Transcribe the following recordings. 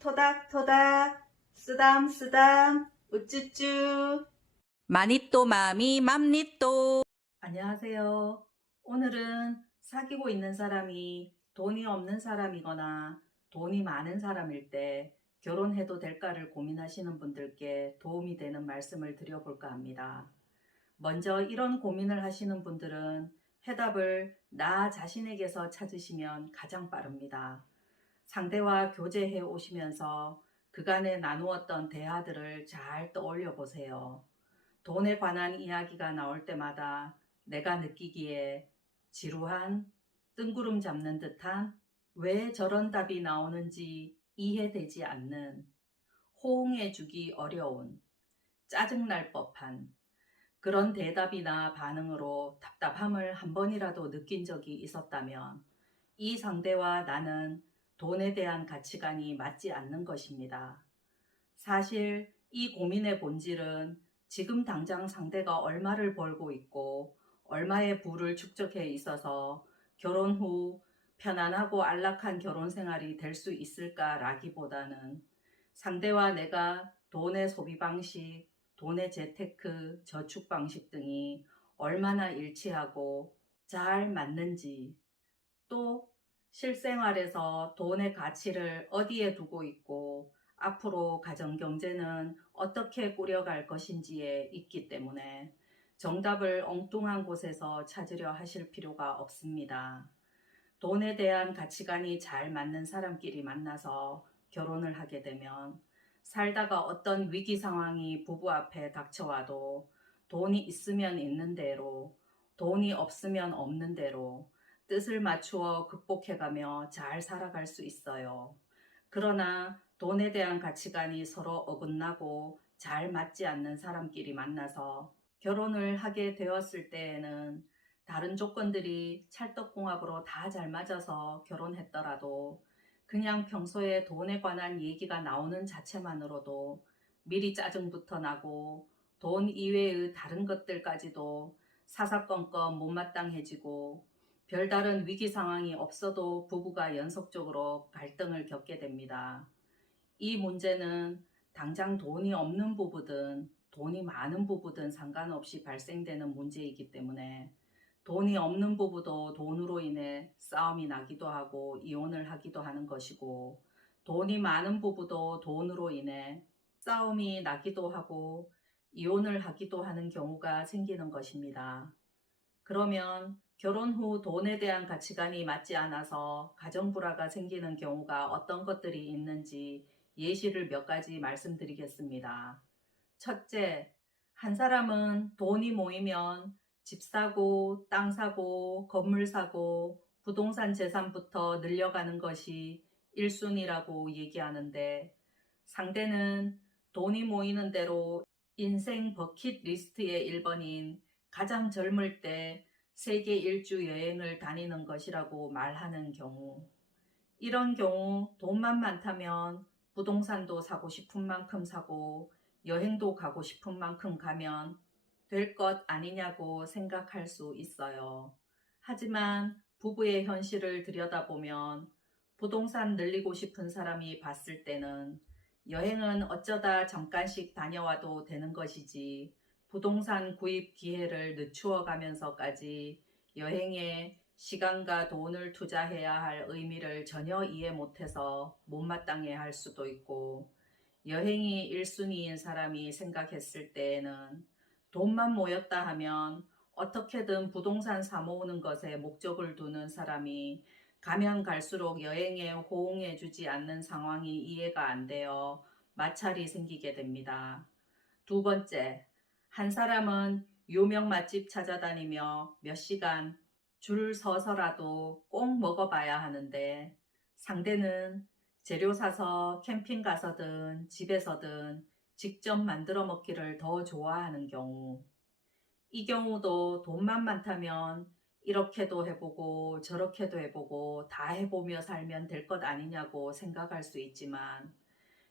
토닥토닥, 쓰담쓰담, 우쭈쭈. 마니또 마미 맘니또. 안녕하세요. 오늘은 사귀고 있는 사람이 돈이 없는 사람이거나 돈이 많은 사람일 때 결혼해도 될까를 고민하시는 분들께 도움이 되는 말씀을 드려볼까 합니다. 먼저 이런 고민을 하시는 분들은 해답을 나 자신에게서 찾으시면 가장 빠릅니다. 상대와 교제해 오시면서 그간에 나누었던 대화들을 잘 떠올려 보세요. 돈에 관한 이야기가 나올 때마다 내가 느끼기에 지루한, 뜬구름 잡는 듯한, 왜 저런 답이 나오는지 이해되지 않는, 호응해주기 어려운, 짜증날 법한 그런 대답이나 반응으로 답답함을 한 번이라도 느낀 적이 있었다면 이 상대와 나는 돈에 대한 가치관이 맞지 않는 것입니다. 사실 이 고민의 본질은 지금 당장 상대가 얼마를 벌고 있고 얼마의 부를 축적해 있어서 결혼 후 편안하고 안락한 결혼 생활이 될 수 있을까라기보다는 상대와 내가 돈의 소비 방식, 돈의 재테크, 저축 방식 등이 얼마나 일치하고 잘 맞는지, 또 실생활에서 돈의 가치를 어디에 두고 있고 앞으로 가정 경제는 어떻게 꾸려갈 것인지에 있기 때문에 정답을 엉뚱한 곳에서 찾으려 하실 필요가 없습니다. 돈에 대한 가치관이 잘 맞는 사람끼리 만나서 결혼을 하게 되면 살다가 어떤 위기 상황이 부부 앞에 닥쳐와도 돈이 있으면 있는 대로, 돈이 없으면 없는 대로 뜻을 맞추어 극복해가며 잘 살아갈 수 있어요. 그러나 돈에 대한 가치관이 서로 어긋나고 잘 맞지 않는 사람끼리 만나서 결혼을 하게 되었을 때에는 다른 조건들이 찰떡궁합으로 다 잘 맞아서 결혼했더라도 그냥 평소에 돈에 관한 얘기가 나오는 자체만으로도 미리 짜증부터 나고 돈 이외의 다른 것들까지도 사사건건 못마땅해지고 별다른 위기 상황이 없어도 부부가 연속적으로 갈등을 겪게 됩니다. 이 문제는 당장 돈이 없는 부부든 돈이 많은 부부든 상관없이 발생되는 문제이기 때문에 돈이 없는 부부도 돈으로 인해 싸움이 나기도 하고 이혼을 하기도 하는 것이고, 돈이 많은 부부도 돈으로 인해 싸움이 나기도 하고 이혼을 하기도 하는 경우가 생기는 것입니다. 그러면 결혼 후 돈에 대한 가치관이 맞지 않아서 가정불화가 생기는 경우가 어떤 것들이 있는지 예시를 몇 가지 말씀드리겠습니다. 첫째, 한 사람은 돈이 모이면 집 사고, 땅 사고, 건물 사고, 부동산 재산부터 늘려가는 것이 1순위라고 얘기하는데, 상대는 돈이 모이는 대로 인생 버킷리스트의 1번인 가장 젊을 때 세계 일주 여행을 다니는 것이라고 말하는 경우, 이런 경우 돈만 많다면 부동산도 사고 싶은 만큼 사고 여행도 가고 싶은 만큼 가면 될 것 아니냐고 생각할 수 있어요. 하지만 부부의 현실을 들여다보면 부동산 늘리고 싶은 사람이 봤을 때는 여행은 어쩌다 잠깐씩 다녀와도 되는 것이지 부동산 구입 기회를 늦추어 가면서까지 여행에 시간과 돈을 투자해야 할 의미를 전혀 이해 못해서 못마땅해 할 수도 있고, 여행이 1순위인 사람이 생각했을 때에는 돈만 모였다 하면 어떻게든 부동산 사모으는 것에 목적을 두는 사람이 가면 갈수록 여행에 호응해주지 않는 상황이 이해가 안 되어 마찰이 생기게 됩니다. 두 번째, 한 사람은 유명 맛집 찾아다니며 몇 시간 줄 서서라도 꼭 먹어봐야 하는데, 상대는 재료 사서 캠핑 가서든 집에서든 직접 만들어 먹기를 더 좋아하는 경우, 이 경우도 돈만 많다면 이렇게도 해보고 저렇게도 해보고 다 해보며 살면 될 것 아니냐고 생각할 수 있지만,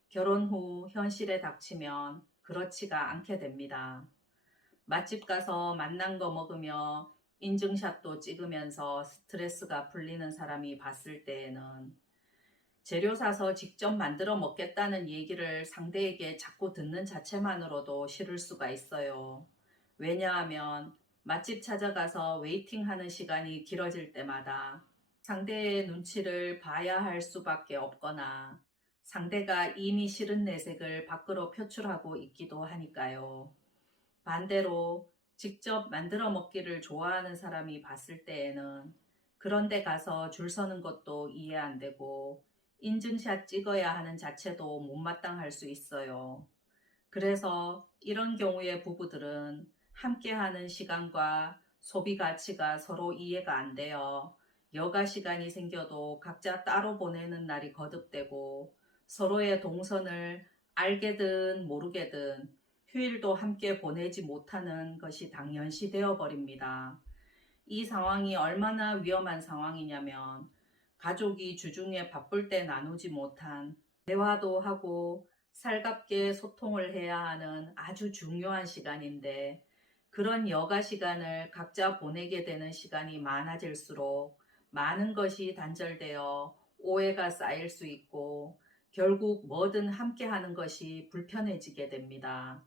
결혼 후 현실에 닥치면 그렇지가 않게 됩니다. 맛집 가서 맛난 거 먹으며 인증샷도 찍으면서 스트레스가 풀리는 사람이 봤을 때에는 재료 사서 직접 만들어 먹겠다는 얘기를 상대에게 자꾸 듣는 자체만으로도 싫을 수가 있어요. 왜냐하면 맛집 찾아가서 웨이팅하는 시간이 길어질 때마다 상대의 눈치를 봐야 할 수밖에 없거나 상대가 이미 싫은 내색을 밖으로 표출하고 있기도 하니까요. 반대로 직접 만들어 먹기를 좋아하는 사람이 봤을 때에는 그런 데 가서 줄 서는 것도 이해 안 되고 인증샷 찍어야 하는 자체도 못마땅할 수 있어요. 그래서 이런 경우의 부부들은 함께하는 시간과 소비 가치가 서로 이해가 안 되어 여가 시간이 생겨도 각자 따로 보내는 날이 거듭되고 서로의 동선을 알게든 모르게든 휴일도 함께 보내지 못하는 것이 당연시 되어 버립니다. 이 상황이 얼마나 위험한 상황이냐면 가족이 주중에 바쁠 때 나누지 못한 대화도 하고 살갑게 소통을 해야 하는 아주 중요한 시간인데 그런 여가 시간을 각자 보내게 되는 시간이 많아질수록 많은 것이 단절되어 오해가 쌓일 수 있고 결국 뭐든 함께 하는 것이 불편해지게 됩니다.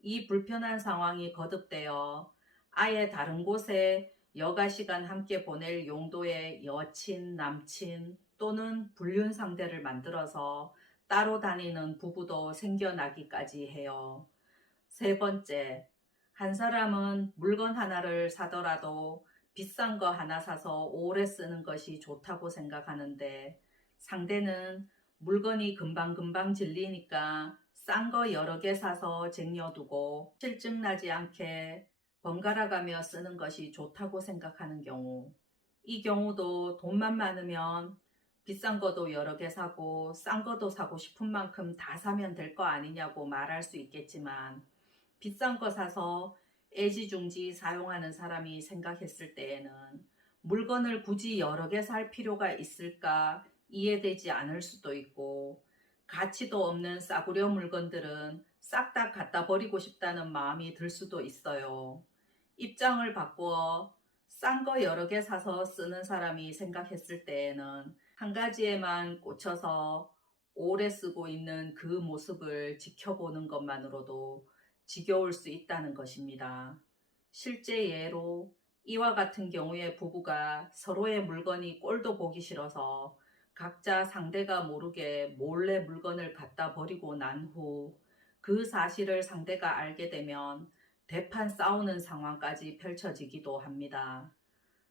이 불편한 상황이 거듭되어 아예 다른 곳에 여가 시간 함께 보낼 용도의 여친, 남친 또는 불륜 상대를 만들어서 따로 다니는 부부도 생겨나기까지 해요. 세 번째, 한 사람은 물건 하나를 사더라도 비싼 거 하나 사서 오래 쓰는 것이 좋다고 생각하는데 상대는 물건이 금방금방 질리니까 싼 거 여러 개 사서 쟁여두고 실증 나지 않게 번갈아 가며 쓰는 것이 좋다고 생각하는 경우. 이 경우도 돈만 많으면 비싼 것도 여러 개 사고 싼 것도 사고 싶은 만큼 다 사면 될 거 아니냐고 말할 수 있겠지만 비싼 거 사서 애지중지 사용하는 사람이 생각했을 때에는 물건을 굳이 여러 개 살 필요가 있을까 이해되지 않을 수도 있고 가치도 없는 싸구려 물건들은 싹 다 갖다 버리고 싶다는 마음이 들 수도 있어요. 입장을 바꾸어 싼 거 여러 개 사서 쓰는 사람이 생각했을 때에는 한 가지에만 꽂혀서 오래 쓰고 있는 그 모습을 지켜보는 것만으로도 지겨울 수 있다는 것입니다. 실제 예로 이와 같은 경우에 부부가 서로의 물건이 꼴도 보기 싫어서 각자 상대가 모르게 몰래 물건을 갖다 버리고 난 후 그 사실을 상대가 알게 되면 대판 싸우는 상황까지 펼쳐지기도 합니다.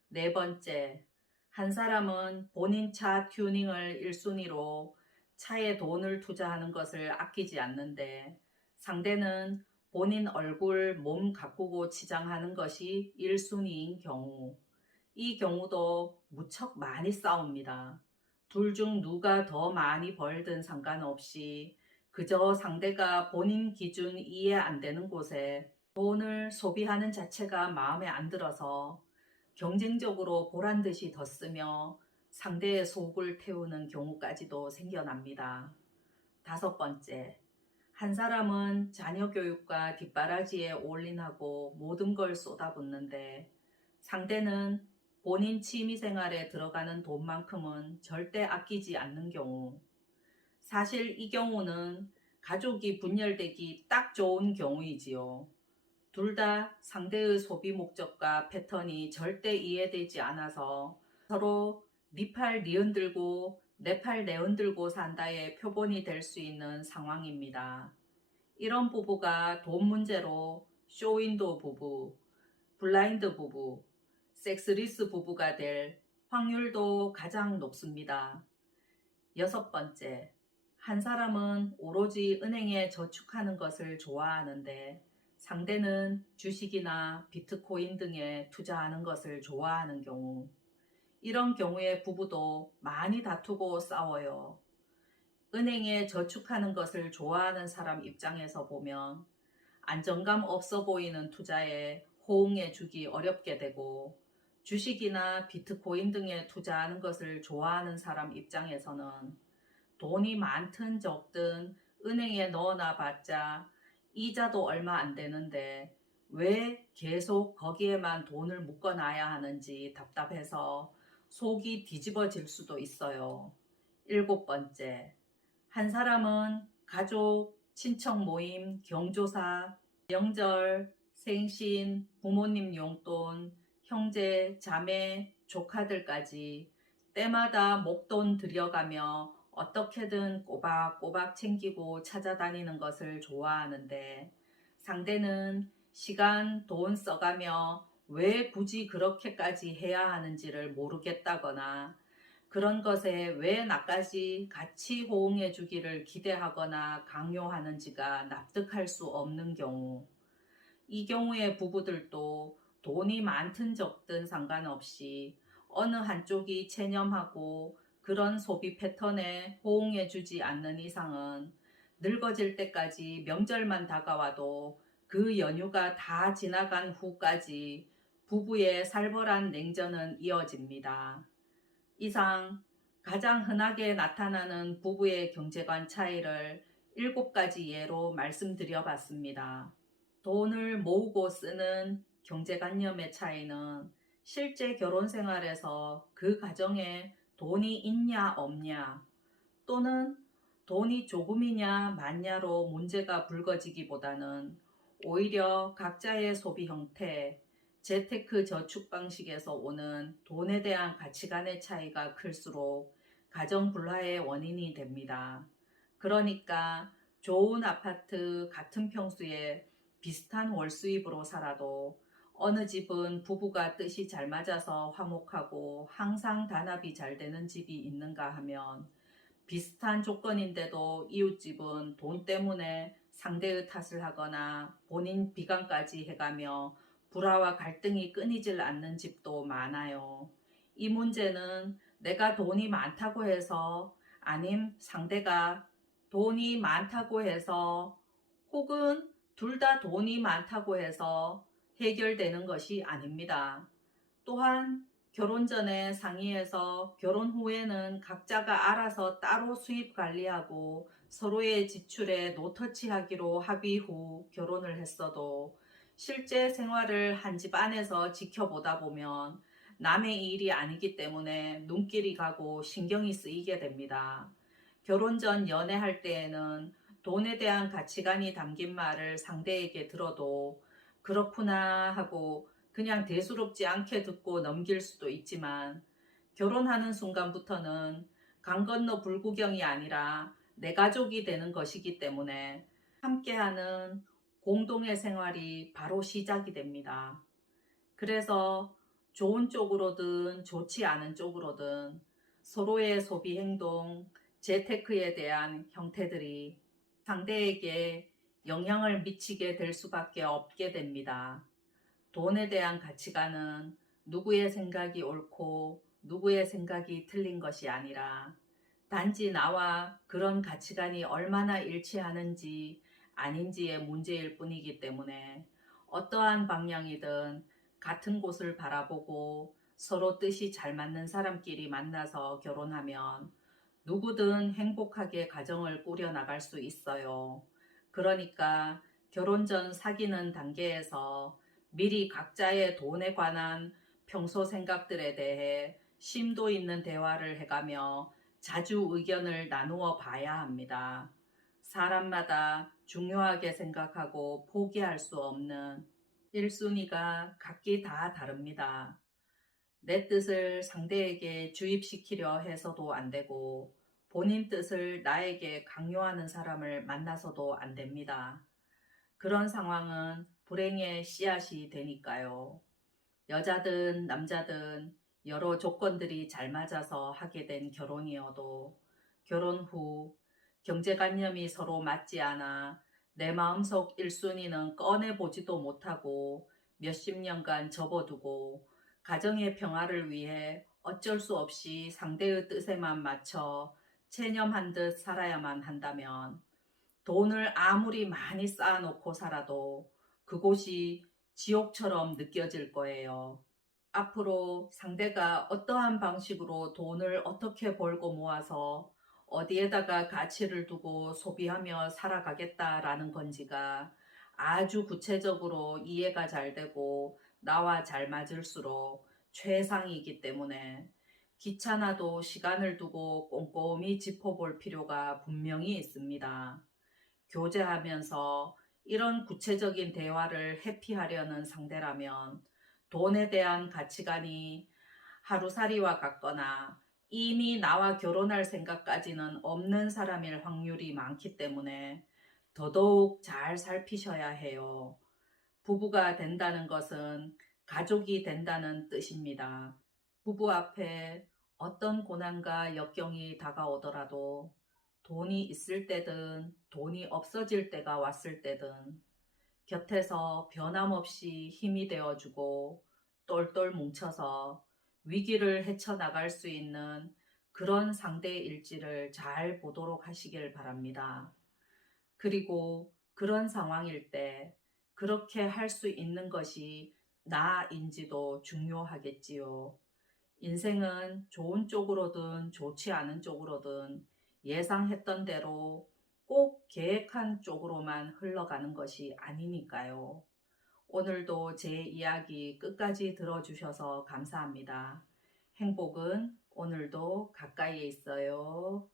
네 번째, 한 사람은 본인 차 튜닝을 1순위로 차에 돈을 투자하는 것을 아끼지 않는데 상대는 본인 얼굴, 몸 가꾸고 치장하는 것이 1순위인 경우. 이 경우도 무척 많이 싸웁니다. 둘 중 누가 더 많이 벌든 상관없이 그저 상대가 본인 기준 이해 안 되는 곳에 돈을 소비하는 자체가 마음에 안 들어서 경쟁적으로 보란 듯이 더 쓰며 상대의 속을 태우는 경우까지도 생겨납니다. 다섯 번째, 한 사람은 자녀 교육과 뒷바라지에 올인하고 모든 걸 쏟아붓는데 상대는 본인 취미생활에 들어가는 돈만큼은 절대 아끼지 않는 경우. 사실 이 경우는 가족이 분열되기 딱 좋은 경우이지요. 둘 다 상대의 소비 목적과 패턴이 절대 이해되지 않아서 서로 네 팔 네 흔들고 내 팔 내 흔들고 산다의 표본이 될 수 있는 상황입니다. 이런 부부가 돈 문제로 쇼윈도 부부, 블라인드 부부, 섹스리스 부부가 될 확률도 가장 높습니다. 여섯 번째, 한 사람은 오로지 은행에 저축하는 것을 좋아하는데 상대는 주식이나 비트코인 등에 투자하는 것을 좋아하는 경우. 이런 경우에 부부도 많이 다투고 싸워요. 은행에 저축하는 것을 좋아하는 사람 입장에서 보면 안정감 없어 보이는 투자에 호응해 주기 어렵게 되고 주식이나 비트코인 등에 투자하는 것을 좋아하는 사람 입장에서는 돈이 많든 적든 은행에 넣어놔 봤자 이자도 얼마 안 되는데 왜 계속 거기에만 돈을 묶어놔야 하는지 답답해서 속이 뒤집어질 수도 있어요. 7번째, 한 사람은 가족, 친척 모임, 경조사, 명절, 생신, 부모님 용돈, 형제, 자매, 조카들까지 때마다 목돈 들여가며 어떻게든 꼬박꼬박 챙기고 찾아다니는 것을 좋아하는데 상대는 시간, 돈 써가며 왜 굳이 그렇게까지 해야 하는지를 모르겠다거나 그런 것에 왜 나까지 같이 호응해 주기를 기대하거나 강요하는지가 납득할 수 없는 경우, 이 경우의 부부들도 돈이 많든 적든 상관없이 어느 한쪽이 체념하고 그런 소비 패턴에 호응해 주지 않는 이상은 늙어질 때까지 명절만 다가와도 그 연휴가 다 지나간 후까지 부부의 살벌한 냉전은 이어집니다. 이상 가장 흔하게 나타나는 부부의 경제관 차이를 7가지 예로 말씀드려 봤습니다. 돈을 모으고 쓰는 경제관념의 차이는 실제 결혼 생활에서 그 가정에 돈이 있냐 없냐 또는 돈이 조금이냐 많냐로 문제가 불거지기보다는 오히려 각자의 소비 형태, 재테크 저축 방식에서 오는 돈에 대한 가치관의 차이가 클수록 가정 불화의 원인이 됩니다. 그러니까 좋은 아파트 같은 평수에 비슷한 월 수입으로 살아도 어느 집은 부부가 뜻이 잘 맞아서 화목하고 항상 단합이 잘 되는 집이 있는가 하면 비슷한 조건인데도 이웃집은 돈 때문에 상대의 탓을 하거나 본인 비관까지 해가며 불화와 갈등이 끊이질 않는 집도 많아요. 이 문제는 내가 돈이 많다고 해서 아님 상대가 돈이 많다고 해서 혹은 둘 다 돈이 많다고 해서 해결되는 것이 아닙니다. 또한 결혼 전에 상의해서 결혼 후에는 각자가 알아서 따로 수입 관리하고 서로의 지출에 노터치하기로 합의 후 결혼을 했어도 실제 생활을 한 집 안에서 지켜보다 보면 남의 일이 아니기 때문에 눈길이 가고 신경이 쓰이게 됩니다. 결혼 전 연애할 때에는 돈에 대한 가치관이 담긴 말을 상대에게 들어도 그렇구나 하고 그냥 대수롭지 않게 듣고 넘길 수도 있지만 결혼하는 순간부터는 강 건너 불구경이 아니라 내 가족이 되는 것이기 때문에 함께하는 공동의 생활이 바로 시작이 됩니다. 그래서 좋은 쪽으로든 좋지 않은 쪽으로든 서로의 소비 행동, 재테크에 대한 형태들이 상대에게 영향을 미치게 될 수밖에 없게 됩니다. 돈에 대한 가치관은 누구의 생각이 옳고 누구의 생각이 틀린 것이 아니라 단지 나와 그런 가치관이 얼마나 일치하는지 아닌지의 문제일 뿐이기 때문에 어떠한 방향이든 같은 곳을 바라보고 서로 뜻이 잘 맞는 사람끼리 만나서 결혼하면 누구든 행복하게 가정을 꾸려나갈 수 있어요. 그러니까 결혼 전 사귀는 단계에서 미리 각자의 돈에 관한 평소 생각들에 대해 심도 있는 대화를 해가며 자주 의견을 나누어 봐야 합니다. 사람마다 중요하게 생각하고 포기할 수 없는 1순위가 각기 다 다릅니다. 내 뜻을 상대에게 주입시키려 해서도 안 되고 본인 뜻을 나에게 강요하는 사람을 만나서도 안 됩니다. 그런 상황은 불행의 씨앗이 되니까요. 여자든 남자든 여러 조건들이 잘 맞아서 하게 된 결혼이어도 결혼 후 경제관념이 서로 맞지 않아 내 마음속 1순위는 꺼내보지도 못하고 몇십 년간 접어두고 가정의 평화를 위해 어쩔 수 없이 상대의 뜻에만 맞춰 체념한 듯 살아야만 한다면 돈을 아무리 많이 쌓아놓고 살아도 그곳이 지옥처럼 느껴질 거예요. 앞으로 상대가 어떠한 방식으로 돈을 어떻게 벌고 모아서 어디에다가 가치를 두고 소비하며 살아가겠다라는 건지가 아주 구체적으로 이해가 잘 되고 나와 잘 맞을수록 최상이기 때문에 귀찮아도 시간을 두고 꼼꼼히 짚어볼 필요가 분명히 있습니다. 교제하면서 이런 구체적인 대화를 회피하려는 상대라면 돈에 대한 가치관이 하루살이와 같거나 이미 나와 결혼할 생각까지는 없는 사람일 확률이 많기 때문에 더더욱 잘 살피셔야 해요. 부부가 된다는 것은 가족이 된다는 뜻입니다. 부부 앞에 어떤 고난과 역경이 다가오더라도 돈이 있을 때든 돈이 없어질 때가 왔을 때든 곁에서 변함없이 힘이 되어주고 똘똘 뭉쳐서 위기를 헤쳐나갈 수 있는 그런 상대일지를 잘 보도록 하시길 바랍니다. 그리고 그런 상황일 때 그렇게 할 수 있는 것이 나인지도 중요하겠지요. 인생은 좋은 쪽으로든 좋지 않은 쪽으로든 예상했던 대로 꼭 계획한 쪽으로만 흘러가는 것이 아니니까요. 오늘도 제 이야기 끝까지 들어주셔서 감사합니다. 행복은 오늘도 가까이에 있어요.